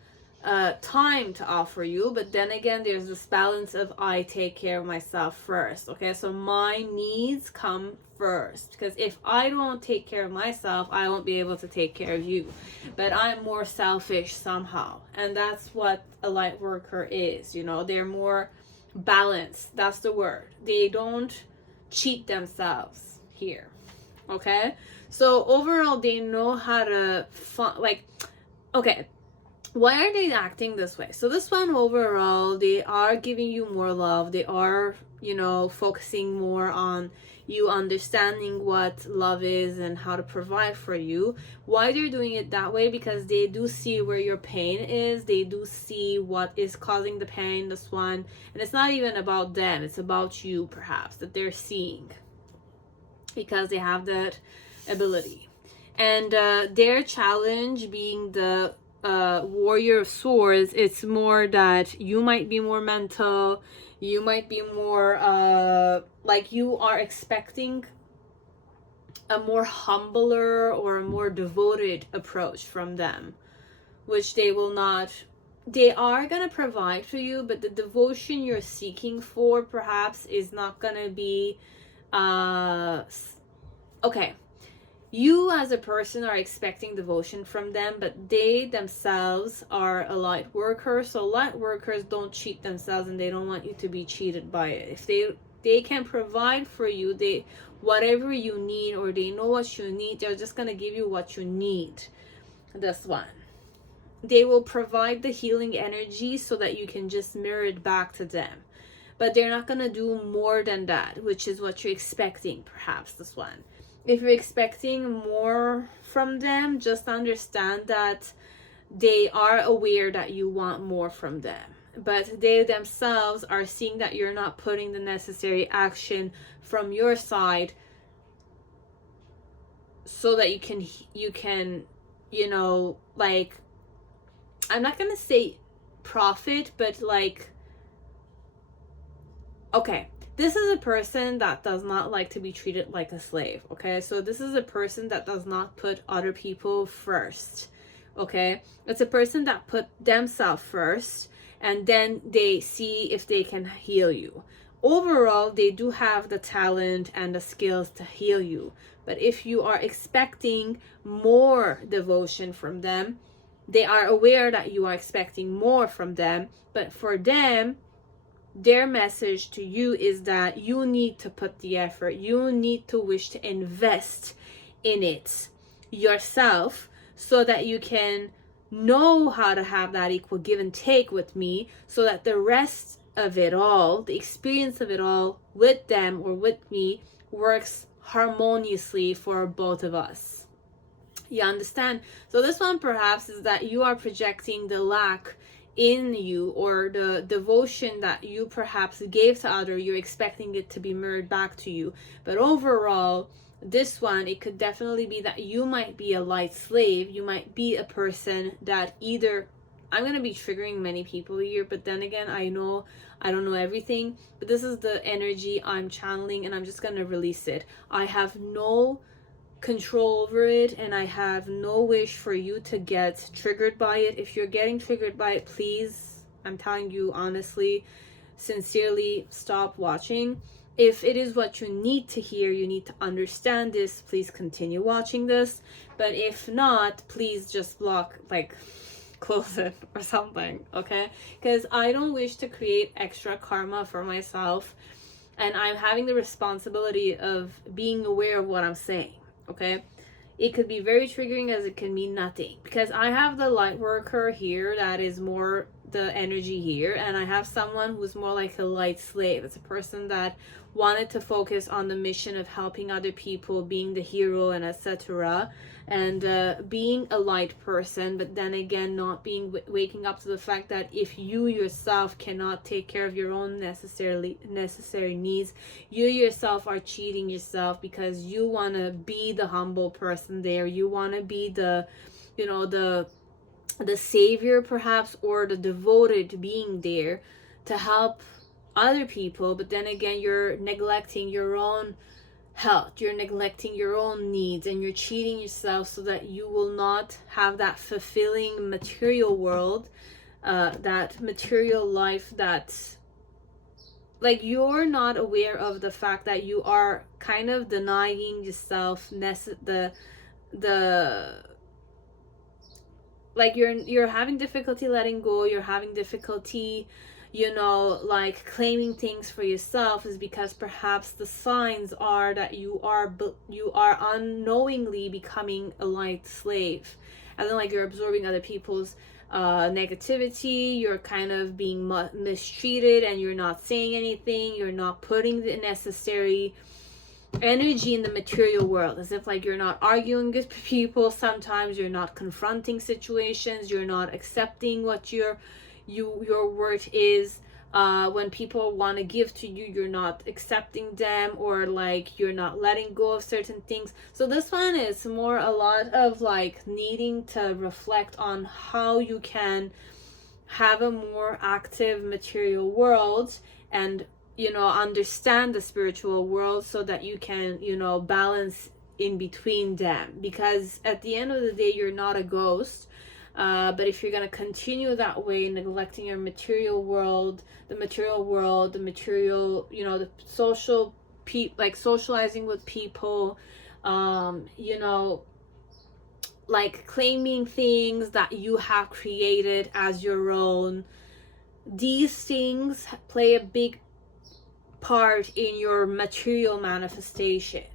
time to offer you, but then again there's this balance of I take care of myself first. Okay, so my needs come first, because if I don't take care of myself, I won't be able to take care of you. But I'm more selfish somehow, and that's what a light worker is. You know, they're more balanced. That's the word. They don't cheat themselves here. Okay, so overall they know how to okay, why are they acting this way? So this one, overall, they are giving you more love. They are, you know, focusing more on you understanding what love is and how to provide for you. Why they're doing it that way? Because they do see where your pain is. They do see what is causing the pain, this one. And it's not even about them. It's about you, perhaps, that they're seeing. Because they have that ability. And their challenge being the warrior of swords, it's more that you might be more mental, you might be more like you are expecting a more humbler or a more devoted approach from them, which they will not. They are gonna provide for you, but the devotion you're seeking for perhaps is not gonna be okay. You as a person are expecting devotion from them, but they themselves are a light worker. So light workers don't cheat themselves, and they don't want you to be cheated by it. If they can provide for you, they whatever you need, or they know what you need, they're just gonna give you what you need. This one, they will provide the healing energy so that you can just mirror it back to them, but they're not gonna do more than that, which is what you're expecting. Perhaps this one, if you're expecting more from them, just understand that they are aware that you want more from them, but they themselves are seeing that you're not putting the necessary action from your side so that you can, you know, like, I'm not gonna say profit, but like, okay, this is a person that does not like to be treated like a slave, okay? So this is a person that does not put other people first, okay? It's a person that put themselves first, and then they see if they can heal you. Overall, they do have the talent and the skills to heal you. But if you are expecting more devotion from them, they are aware that you are expecting more from them. But for them, their message to you is that you need to put the effort. You need to wish to invest in it yourself so that you can know how to have that equal give and take with me, so that the rest of it all, the experience of it all with them or with me, works harmoniously for both of us. You understand? So this one perhaps is that you are projecting the lack in you, or the devotion that you perhaps gave to other, you're expecting it to be mirrored back to you. But overall, this one, it could definitely be that you might be a light slave. You might be a person that either, I'm going to be triggering many people here, but then again, I don't know everything, but this is the energy I'm channeling, and I'm just going to release it. I have no control over it, and I have no wish for you to get triggered by it. If you're getting triggered by it, please, I'm telling you honestly, sincerely, stop watching. If it is what you need to hear, you need to understand this, please continue watching this. But if not, please just block, like, close it or something, okay? Because I don't wish to create extra karma for myself, and I'm having the responsibility of being aware of what I'm saying, okay? It could be very triggering, as it can mean nothing, because I have the light worker here that is more the energy here, and I have someone who's more like a light slave. It's a person that wanted to focus on the mission of helping other people, being the hero, and etc., and being a light person, but then again not being waking up to the fact that if you yourself cannot take care of your own necessary needs, you yourself are cheating yourself, because you want to be the humble person there, you want to be the, you know, the savior perhaps, or the devoted being there to help other people, but then again you're neglecting your own health, you're neglecting your own needs, and you're cheating yourself so that you will not have that fulfilling material world, that material life, that, like, you're not aware of the fact that you are kind of denying yourself like you're having difficulty letting go, you're having difficulty, you know, like claiming things for yourself, is because perhaps the signs are that you are unknowingly becoming a light slave, and then like you're absorbing other people's negativity, you're kind of being mistreated, and you're not saying anything, you're not putting the necessary energy in the material world, as if like you're not arguing with people, sometimes you're not confronting situations, you're not accepting what your worth is. When people want to give to you, you're not accepting them, or like you're not letting go of certain things. So this one is more a lot of like needing to reflect on how you can have a more active material world, and, you know, understand the spiritual world, so that you can, you know, balance in between them. Because at the end of the day, you're not a ghost. But if you're going to continue that way, neglecting your material world, the material, you know, the social, like socializing with people, you know, like claiming things that you have created as your own, these things play a big part in your material manifestation.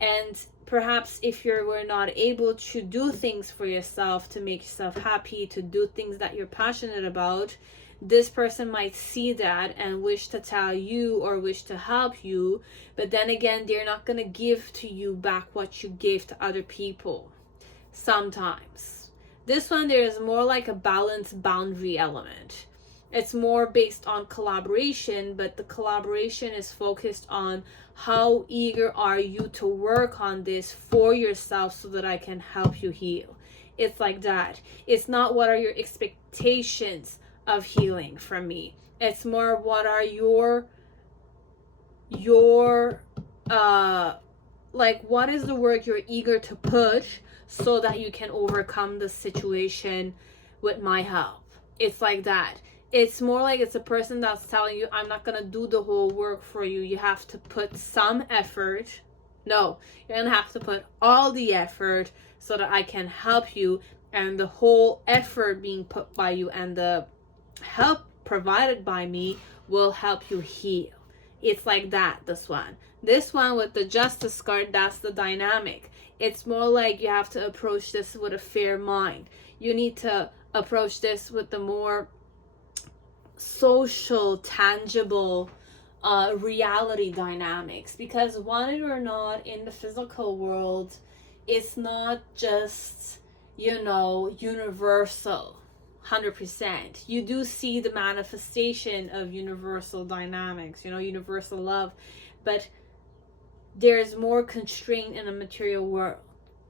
And perhaps if you were not able to do things for yourself, to make yourself happy, to do things that you're passionate about, this person might see that and wish to tell you or wish to help you, but then again, they're not going to give to you back what you gave to other people. Sometimes This one, there is more like a balanced boundary element. It's more based on collaboration, but the collaboration is focused on how eager are you to work on this for yourself so that I can help you heal. It's like that. It's not what are your expectations of healing from me. It's more what are your like, what is the work you're eager to put so that you can overcome the situation with my help. It's like that. It's more like it's a person that's telling you, I'm not gonna do the whole work for you. You have to put some effort. No, you're gonna have to put all the effort so that I can help you, and the whole effort being put by you and the help provided by me will help you heal. It's like that, this one. This one with the Justice card, that's the dynamic. It's more like you have to approach this with a fair mind. You need to approach this with the more social, tangible reality dynamics. Because want it or not, in the physical world, it's not just, you know, universal. 100%. You do see the manifestation of universal dynamics, you know, universal love, but there's more constraint in the material world.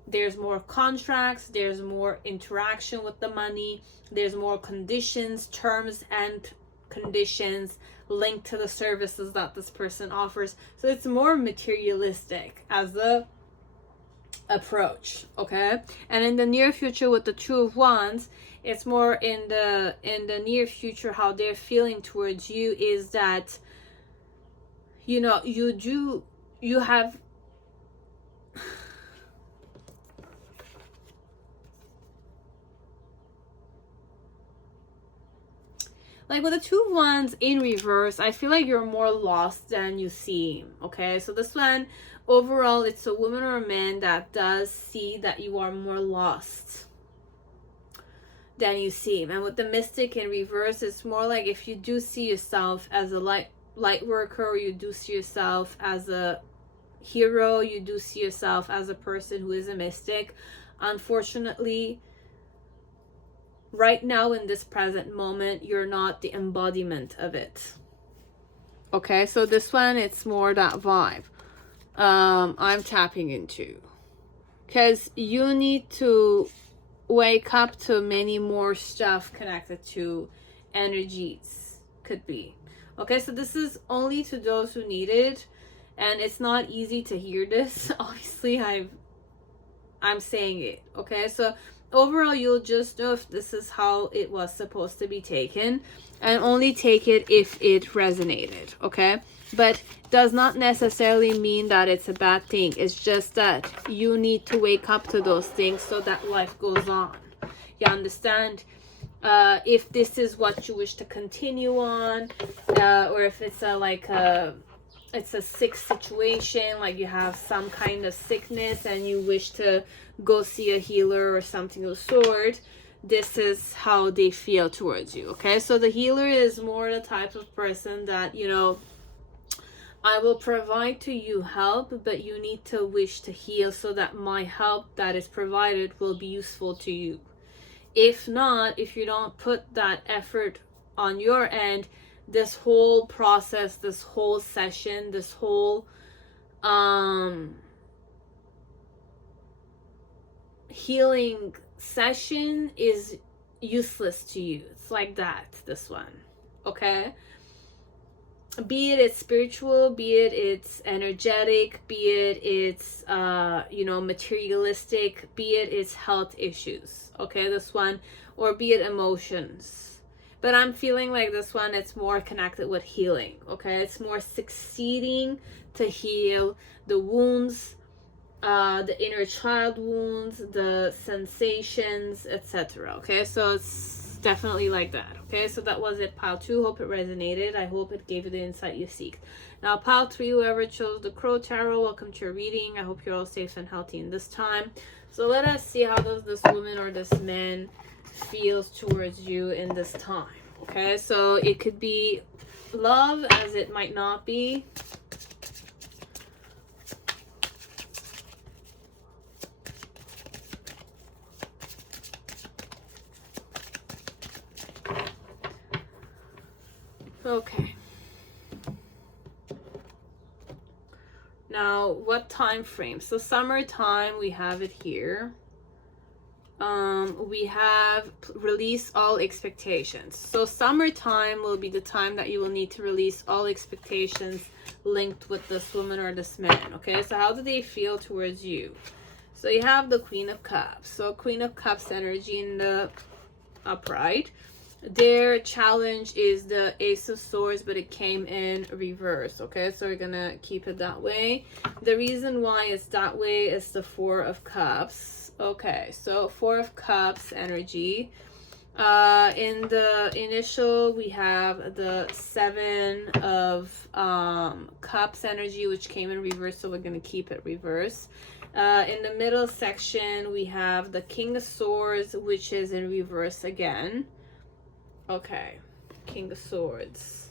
There's more contracts, there's more interaction with the money, there's more conditions, terms and conditions linked to the services that this person offers. So it's more materialistic as the approach, okay? And in the near future with the Two of Wands, it's more in the near future how they're feeling towards you is that, you know, you have like with the Two of Wands in reverse, I feel like you're more lost than you seem, okay? So this one, overall, it's a woman or a man that does see that you are more lost than you seem. And with the Mystic in reverse, it's more like if you do see yourself as a light worker, or you do see yourself as a hero, you do see yourself as a person who is a mystic, unfortunately, right now in this present moment, you're not the embodiment of it. Okay, so this one, it's more that vibe I'm tapping into, because you need to wake up to many more stuff connected to energies, could be. Okay, so this is only to those who need it, and it's not easy to hear this. Obviously, I'm saying it, okay? So overall, you'll just know if this is how it was supposed to be taken, and only take it if it resonated, okay? But does not necessarily mean that it's a bad thing. It's just that you need to wake up to those things so that life goes on. You understand? If this is what you wish to continue on, or if it's it's a sick situation, like you have some kind of sickness and you wish to go see a healer or something of the sort, this is how they feel towards you, okay? So the healer is more the type of person that, you know, I will provide to you help, but you need to wish to heal so that my help that is provided will be useful to you. If not, if you don't put that effort on your end, this whole process, this whole session, this whole healing session is useless to you. It's like that, this one, okay? Be it's spiritual, be it's energetic, be it's you know, materialistic, be it's health issues, okay, this one, or be it emotions. But I'm feeling like this one, it's more connected with healing, okay? It's more succeeding to heal the wounds, the inner child wounds, the sensations, etc. Okay, so it's definitely like that. Okay, so that was it, pile 2. Hope it resonated. I hope it gave you the insight you seek. Now, pile 3, whoever chose the Crow Tarot, welcome to your reading. I hope you're all safe and healthy in this time. So let us see how does this woman or this man feels towards you in this time. Okay, so it could be love, as it might not be. Okay. Now, what time frame? So summertime, we have it here. We have release all expectations. So summertime will be the time that you will need to release all expectations linked with this woman or this man. Okay, so how do they feel towards you? So you have the Queen of Cups. So Queen of Cups energy in the upright. Their challenge is the Ace of Swords, but it came in reverse. Okay, so we're gonna keep it that way. The reason why it's that way is the Four of Cups. Okay, so Four of Cups energy. In the initial, we have the Seven of Cups energy, which came in reverse, so we're gonna keep it reverse. In the middle section, we have the King of Swords, which is in reverse again. Okay, King of Swords.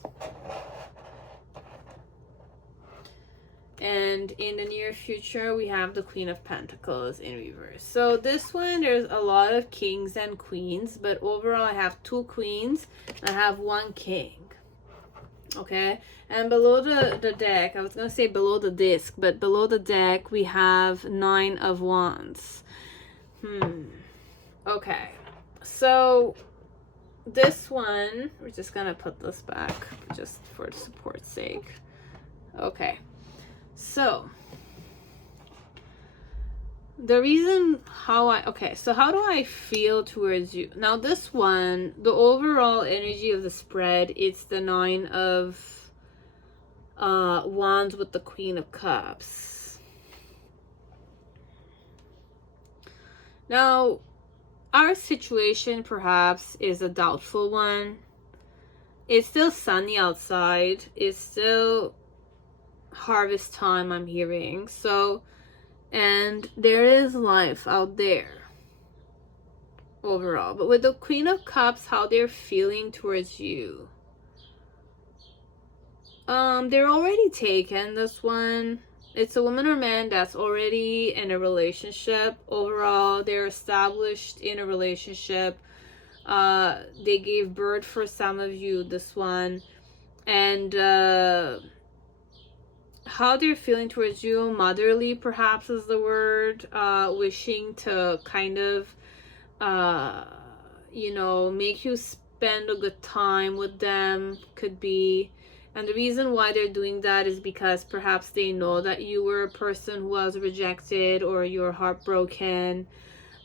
And in the near future, we have the Queen of Pentacles in reverse. So this one, there's a lot of kings and queens, but overall I have 2 queens and I have 1 king. Okay, and below the deck, I was going to say below the disc, but below the deck, we have 9 of Wands. Okay, so this one, we're just gonna put this back just for support's sake. Okay, so the reason how so how do I feel towards you? Now this one, the overall energy of the spread, it's the 9 of Wands with the Queen of Cups. Now our situation perhaps is a doubtful one. It's still sunny outside. It's still harvest time, I'm hearing. So, and there is life out there overall. But with the Queen of Cups, how they're feeling towards you. They're already taken, this one. It's a woman or man that's already in a relationship. Overall, they're established in a relationship. They gave birth for some of you, this one. And how they're feeling towards you, motherly perhaps is the word. Wishing to kind of, you know, make you spend a good time with them, could be. And the reason why they're doing that is because perhaps they know that you were a person who was rejected or you're heartbroken.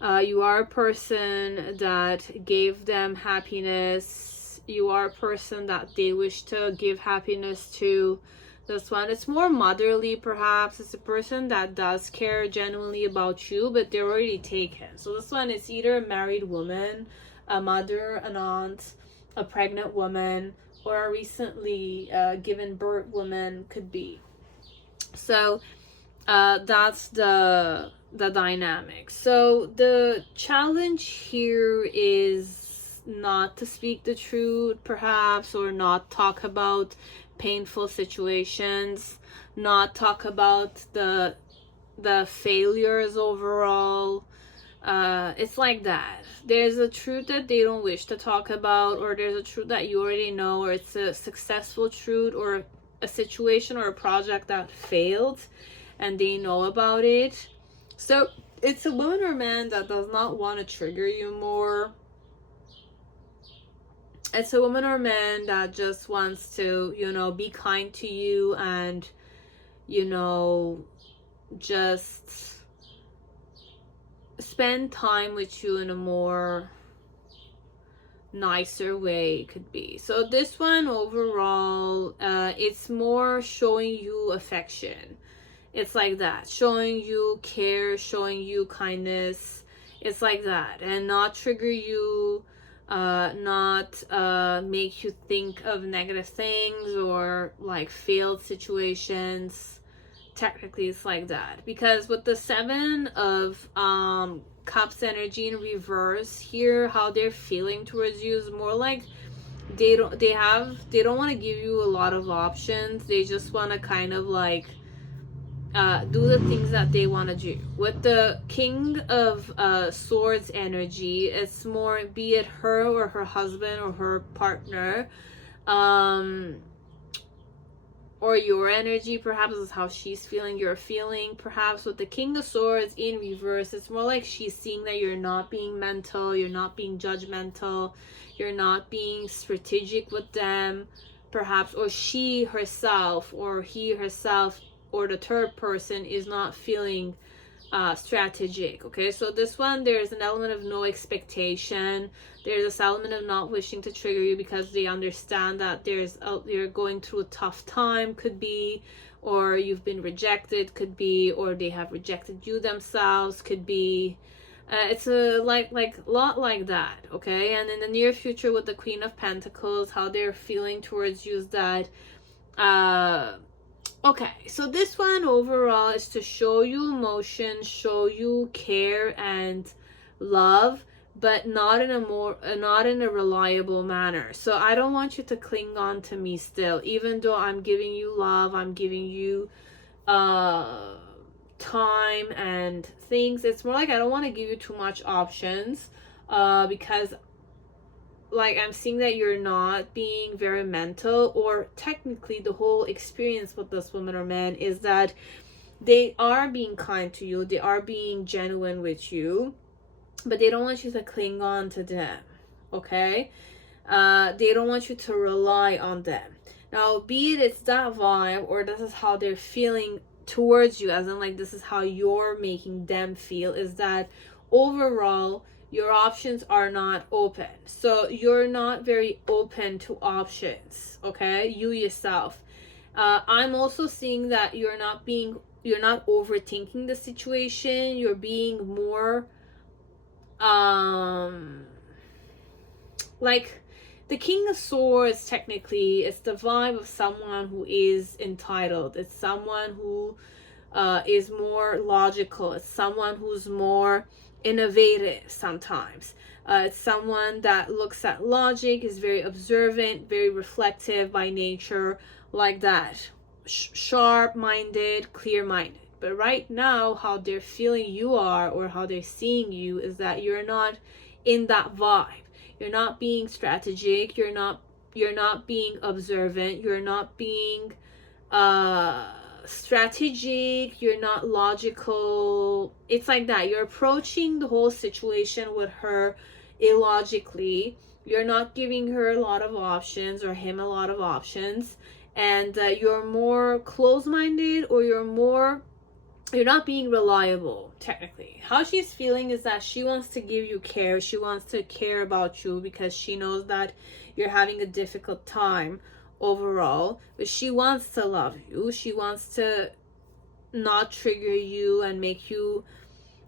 You are a person that gave them happiness. You are a person that they wish to give happiness to. This one, it's more motherly perhaps. It's a person that does care genuinely about you, but they're already taken. So this one, it's either a married woman, a mother, an aunt, a pregnant woman, or a recently given birth woman, could be. So that's the dynamic. So the challenge here is not to speak the truth perhaps, or not talk about painful situations, not talk about the failures overall. It's like that. There's a truth that they don't wish to talk about, or there's a truth that you already know, or it's a successful truth, or a situation or a project that failed and they know about it. So it's a woman or man that does not want to trigger you more. It's a woman or man that just wants to, you know, be kind to you and, you know, just spend time with you in a more nicer way, it could be. So this one overall, it's more showing you affection. It's like that, showing you care, showing you kindness. It's like that, and not trigger you, not make you think of negative things or like failed situations. Technically it's like that, because with the 7 of Cups energy in reverse here, how they're feeling towards you is more like they don't want to give you a lot of options. They just want to kind of like do the things that they want to do. With the King of Swords energy, it's more, be it her or her husband or her partner, or your energy, perhaps is how she's feeling, you're feeling. Perhaps with the King of Swords in reverse, it's more like she's seeing that you're not being mental, you're not being judgmental, you're not being strategic with them, perhaps, or she herself or he herself or the third person is not feeling strategic. Okay, so this one, there's an element of no expectation. There's this element of not wishing to trigger you because they understand that you're going through a tough time, could be, or you've been rejected, could be, or they have rejected you themselves, could be. It's a lot like that. Okay, and in the near future with the Queen of Pentacles, how they're feeling towards you is that okay, so this one overall is to show you emotion, show you care and love, but not in a reliable manner. So I don't want you to cling on to me still, even though I'm giving you love, I'm giving you time and things. It's more like I don't want to give you too much options, because like I'm seeing that you're not being very mental, or technically the whole experience with this woman or man is that they are being kind to you, they are being genuine with you, but they don't want you to cling on to them. Okay, they don't want you to rely on them. Now, be it it's that vibe, or this is how they're feeling towards you, as in like this is how you're making them feel, is that overall your options are not open. So you're not very open to options. Okay, you yourself. I'm also seeing that you're not overthinking the situation. You're being more like the King of Swords. Technically, it's the vibe of someone who is entitled. It's someone who is more logical. It's someone who's more innovative sometimes. It's someone that looks at logic, is very observant, very reflective by nature, like that. Sharp-minded, clear-minded. But right now, how they're feeling you are, or how they're seeing you, is that you're not in that vibe. You're not being strategic, you're not being observant, you're not being strategic, you're not logical. It's like that. You're approaching the whole situation with her illogically. You're not giving her a lot of options, or him a lot of options, and you're more close-minded, or you're not being reliable. Technically, how she's feeling is that she wants to give you care, she wants to care about you, because she knows that you're having a difficult time overall, but she wants to love you, she wants to not trigger you and make you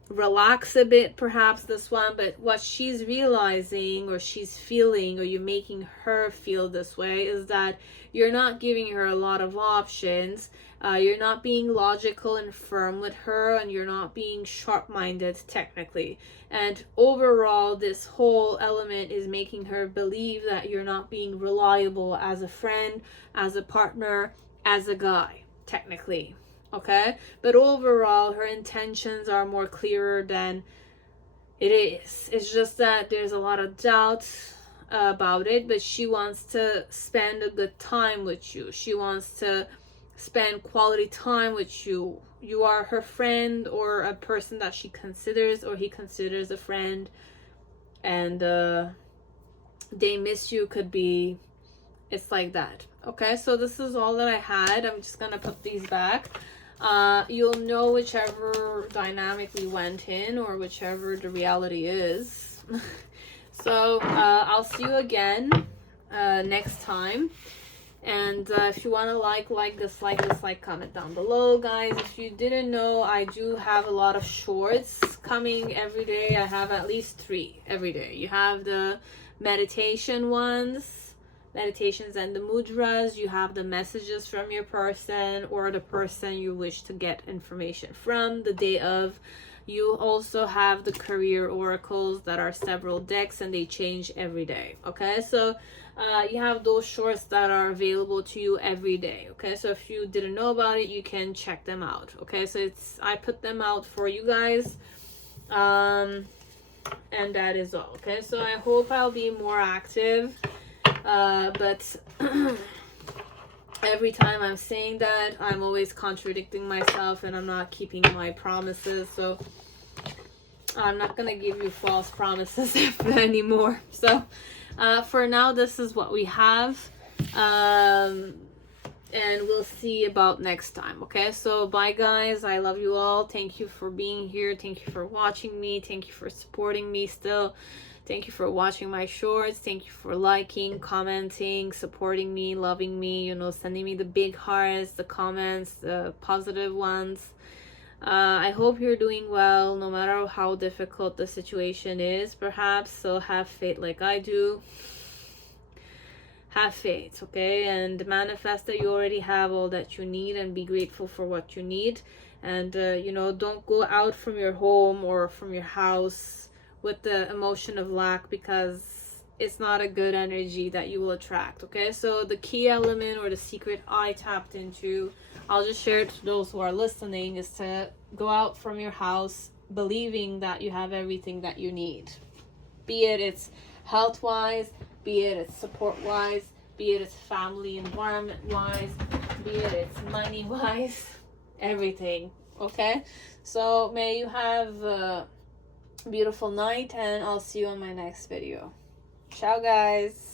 relax a bit, perhaps, this one. But what she's realizing, or she's feeling, or you're making her feel this way, is that you're not giving her a lot of options. You're not being logical and firm with her, and you're not being sharp-minded technically. And overall, this whole element is making her believe that you're not being reliable as a friend, as a partner, as a guy, technically. Okay, but overall her intentions are more clearer than it is. It's just that there's a lot of doubt about it, but she wants to spend a good time with you. She wants to spend quality time with you. You are her friend, or a person that she considers, or he considers a friend, and they miss you, could be. It's like that. Okay, so this is all that I had. I'm just gonna put these back. You'll know whichever dynamic we went in, or whichever the reality is. So I'll see you again next time. And if you want to like, dislike, comment down below, guys. If you didn't know, I do have a lot of shorts coming every day. I have at least 3 every day. You have the meditation ones, meditations and the mudras. You have the messages from your person, or the person you wish to get information from the day of. You also have the career oracles that are several decks, and they change every day. Okay, so you have those shorts that are available to you every day. Okay, so if you didn't know about it, you can check them out. Okay, so I put them out for you guys, and that is all. Okay, so I hope I'll be more active But every time I'm saying that, I'm always contradicting myself and I'm not keeping my promises. So I'm not gonna give you false promises anymore. So for now, this is what we have. And we'll see about next time. Okay, so bye guys, I love you all. Thank you for being here. Thank you for watching me. Thank you for supporting me still. Thank you for watching my shorts. Thank you for liking, commenting, supporting me, loving me, you know, sending me the big hearts, the comments, the positive ones. I hope you're doing well, no matter how difficult the situation is, perhaps. So have faith like I do. Have faith, okay? And manifest that you already have all that you need and be grateful for what you need. And, you know, don't go out from your home or from your house with the emotion of lack, because it's not a good energy that you will attract, okay? So the key element or the secret I tapped into, I'll just share it to those who are listening, is to go out from your house believing that you have everything that you need. Be it's health-wise, be it's support-wise, be it's family environment-wise, be it's money-wise, everything, okay? So may you have a beautiful night, and I'll see you on my next video. Ciao, guys.